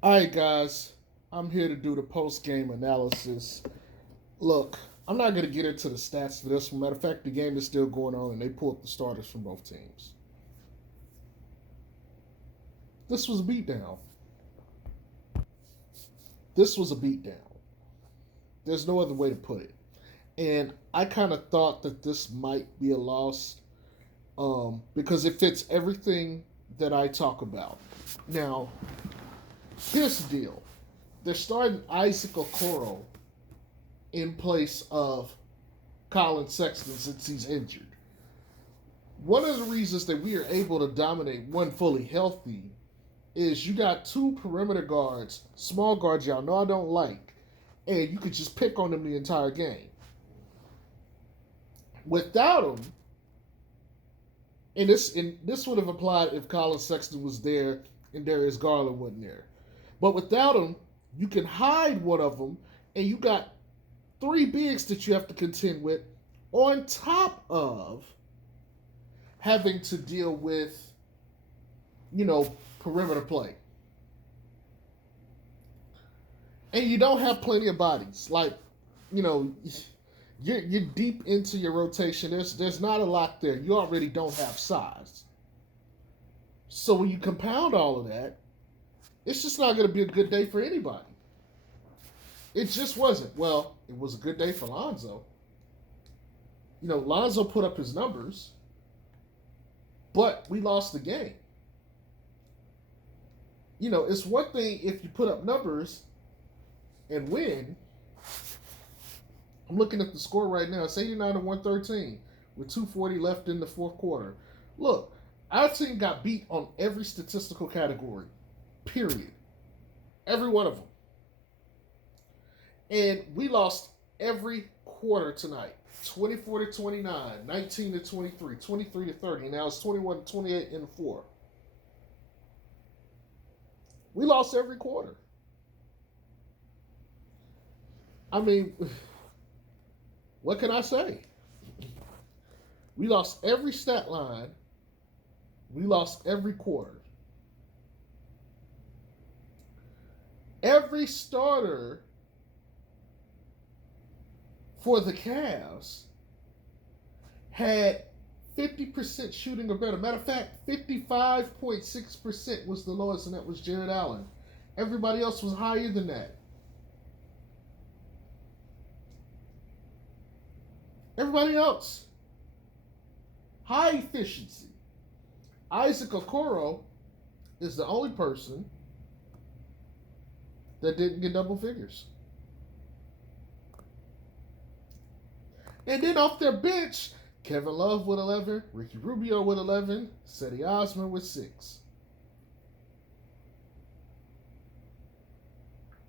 All right, guys, I'm here to do the post game analysis. Look, I'm not going to get into the stats for this one. Matter of fact, the game is still going on, and they pulled the starters from both teams. This was a beatdown. This was a beatdown. There's no other way to put it. And I kind of thought that this might be a loss because it fits everything that I talk about. Now, here's the deal. They're starting Isaac Okoro in place of Colin Sexton since he's injured. One of the reasons that we are able to dominate one fully healthy is you got two perimeter guards, small guards y'all know I don't like, and you could just pick on them the entire game. Without them, and this would have applied if Colin Sexton was there and Darius Garland wasn't there. But without them, you can hide one of them, and you got three bigs that you have to contend with, on top of having to deal with, perimeter play. And you don't have plenty of bodies. Like, you know, you're deep into your rotation. There's not a lot there. You already don't have size. So when you compound all of that, it's just not going to be a good day for anybody. It just wasn't. Well, it was a good day for Lonzo. Lonzo put up his numbers, but we lost the game. It's one thing if you put up numbers and win. I'm looking at the score right now. It's 89 to 113 with 2:40 left in the fourth quarter. Look, our team got beat on every statistical category, period. Every one of them. And we lost every quarter tonight. 24 to 29, 19 to 23, 23 to 30, and now it's 21 to 28 in the fourth. We lost every quarter. I mean, what can I say? We lost every stat line. We lost every quarter. Every starter for the Cavs had 50% shooting or better. Matter of fact, 55.6% was the lowest, and that was Jared Allen. Everybody else was higher than that. Everybody else, high efficiency. Isaac Okoro is the only person that didn't get double figures. And then off their bench, Kevin Love with 11, Ricky Rubio with 11, Cedi Osman with 6.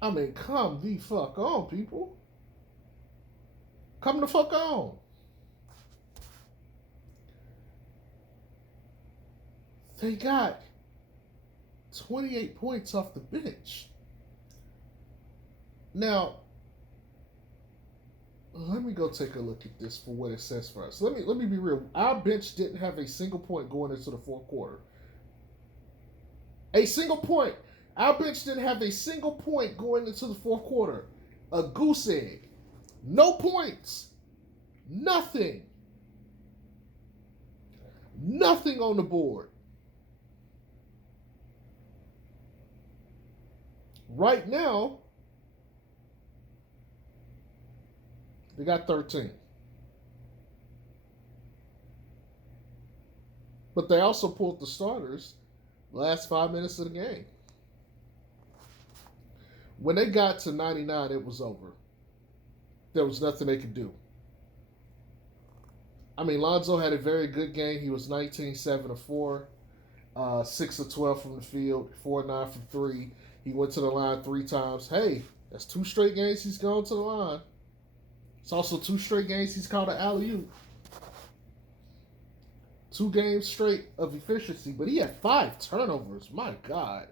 I mean, come the fuck on, people. Come the fuck on. They got 28 points off the bench. Now, let me go take a look at this for what it says for us. Let me be real. Our bench didn't have a single point going into the fourth quarter. A single point. Our bench didn't have a single point going into the fourth quarter. A goose egg. No points. Nothing. Nothing on the board. Right now, they got 13. But they also pulled the starters the last 5 minutes of the game. When they got to 99, it was over. There was nothing they could do. I mean, Lonzo had a very good game. He was 19, 7 of 4, 6 of 12 from the field, 4 of 9 from 3. He went to the line 3 times. Hey, that's 2 straight games he's gone to the line. It's also 2 straight games he's caught an alley-oop. 2 games straight of efficiency, but he had 5 turnovers. My God.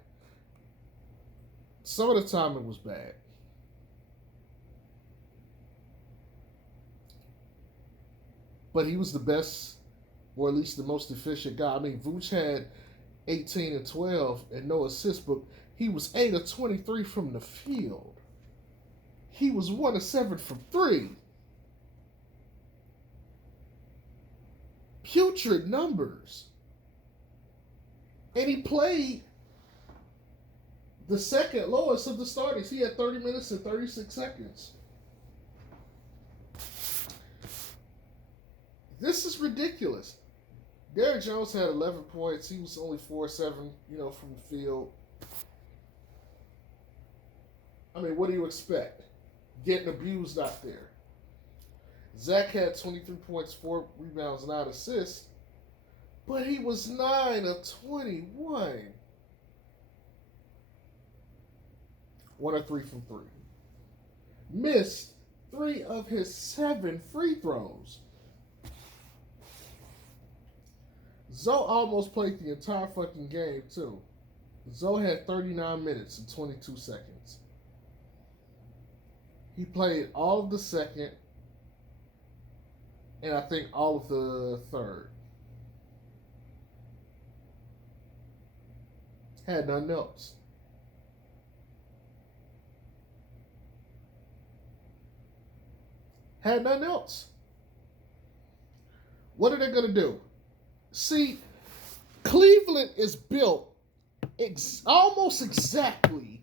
Some of the time it was bad. But he was the best, or at least the most efficient guy. I mean, Vooch had 18 and 12 and no assists, but he was 8 of 23 from the field. He was 1 of 7 from 3. Putrid numbers. And he played the second lowest of the starters. He had 30 minutes and 36 seconds. This is ridiculous. Derrick Jones had 11 points. He was only 4-7, from the field. I mean, what do you expect? Getting abused out there. Zach had 23 points, 4 rebounds, 9 assists. But he was 9 of 21. 1 of 3 from 3. Missed 3 of his 7 free throws. Zoe almost played the entire fucking game, too. Zoe had 39 minutes and 22 seconds. He played all of the second, and I think all of the third. Had nothing else. Had nothing else. What are they going to do? See, Cleveland is built almost exactly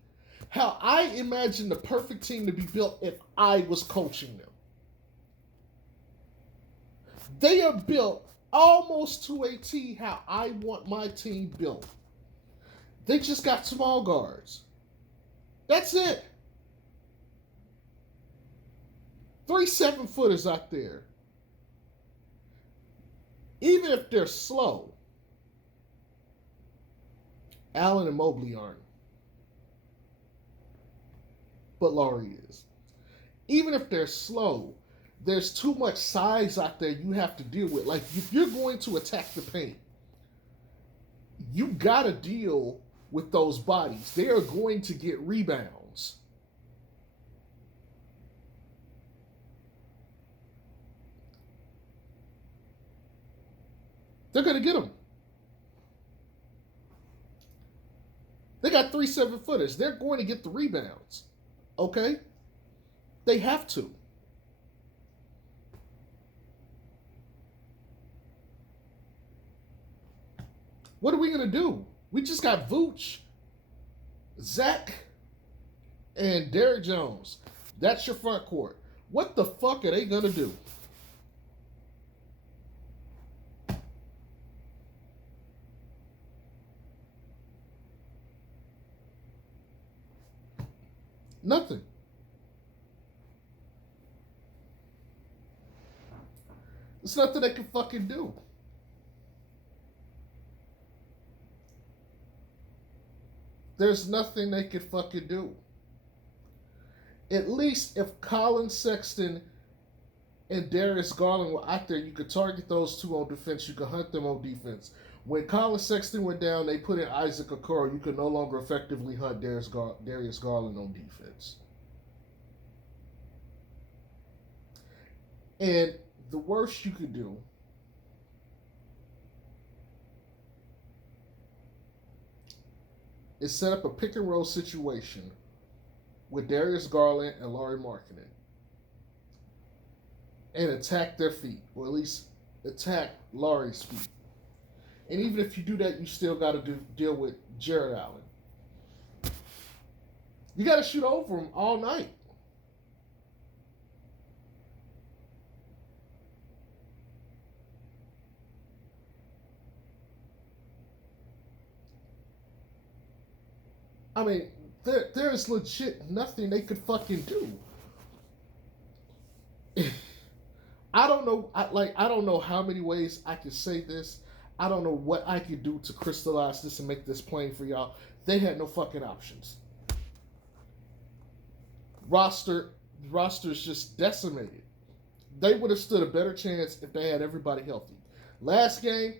how I imagine the perfect team to be built if I was coaching them. They are built almost to a T how I want my team built. They just got small guards. That's it. 3 7-footers out there. Even if they're slow, Allen and Mobley aren't. But Laurie is. Even if they're slow, there's too much size out there you have to deal with. Like, if you're going to attack the paint, you got to deal with those bodies. They are going to get rebounds. They're going to get them. They got 3 7-footers. They're going to get the rebounds. Okay? They have to. What are we going to do? We just got Vooch, Zach, and Derrick Jones. That's your front court. What the fuck are they going to do? Nothing. There's nothing they can fucking do. There's nothing they can fucking do. At least if Colin Sexton and Darius Garland were out there, you could target those two on defense. You could hunt them on defense. When Colin Sexton went down, they put in Isaac Okoro. You could no longer effectively hunt Darius Garland on defense. And the worst you could do is set up a pick and roll situation with Darius Garland and Lauri Markkanen and attack their feet, or at least attack Lauri's feet. And even if you do that, you still got to deal with Jarrett Allen. You got to shoot over him all night. I mean, there is legit nothing they could fucking do. I don't know. I don't know how many ways I could say this. I don't know what I could do to crystallize this and make this plain for y'all. They had no fucking options. Roster's just decimated. They would have stood a better chance if they had everybody healthy. Last game,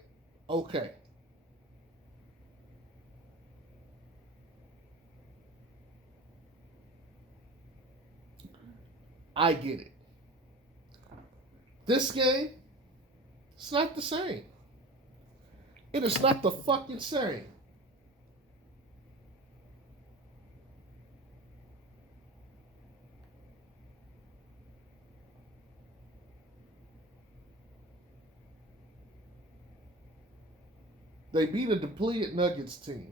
okay. I get it. This game, it's not the same. It is not the fucking same. They beat a depleted Nuggets team.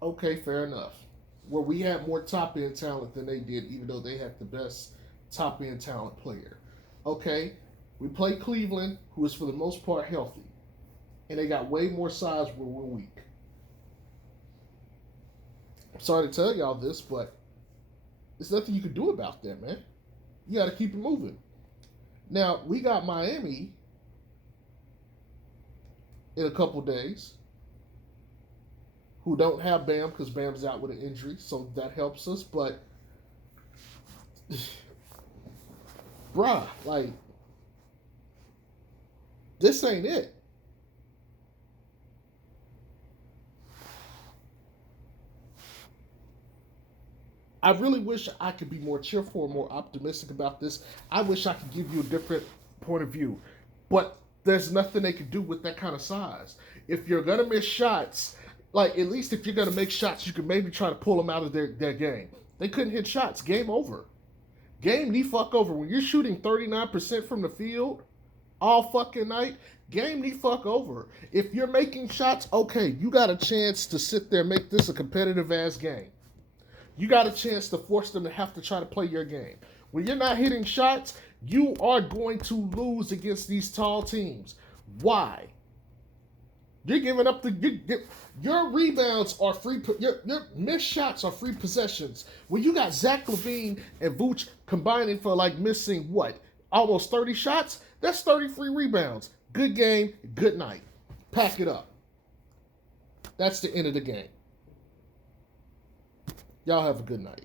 Okay, fair enough. Where we had more top end talent than they did, even though they had the best top end talent player. Okay, we played Cleveland, who is for the most part healthy, and they got way more size where we're weak. I'm sorry to tell y'all this, but there's nothing you can do about that, man. You got to keep it moving. Now, we got Miami in a couple days, who don't have Bam because Bam's out with an injury, so that helps us. But, bruh, like, this ain't it. I really wish I could be more cheerful and more optimistic about this. I wish I could give you a different point of view. But there's nothing they can do with that kind of size. If you're going to miss shots, like at least if you're going to make shots, you can maybe try to pull them out of their game. They couldn't hit shots. Game over. Game the fuck over. When you're shooting 39% from the field all fucking night, game the fuck over. If you're making shots, okay, you got a chance to sit there and make this a competitive ass game. You got a chance to force them to have to try to play your game. When you're not hitting shots, you are going to lose against these tall teams. Why? You're giving up your rebounds are free. Your missed shots are free possessions. When you got Zach LaVine and Vooch combining for like missing what? Almost 30 shots? That's 30 free rebounds. Good game, good night. Pack it up. That's the end of the game. Y'all have a good night.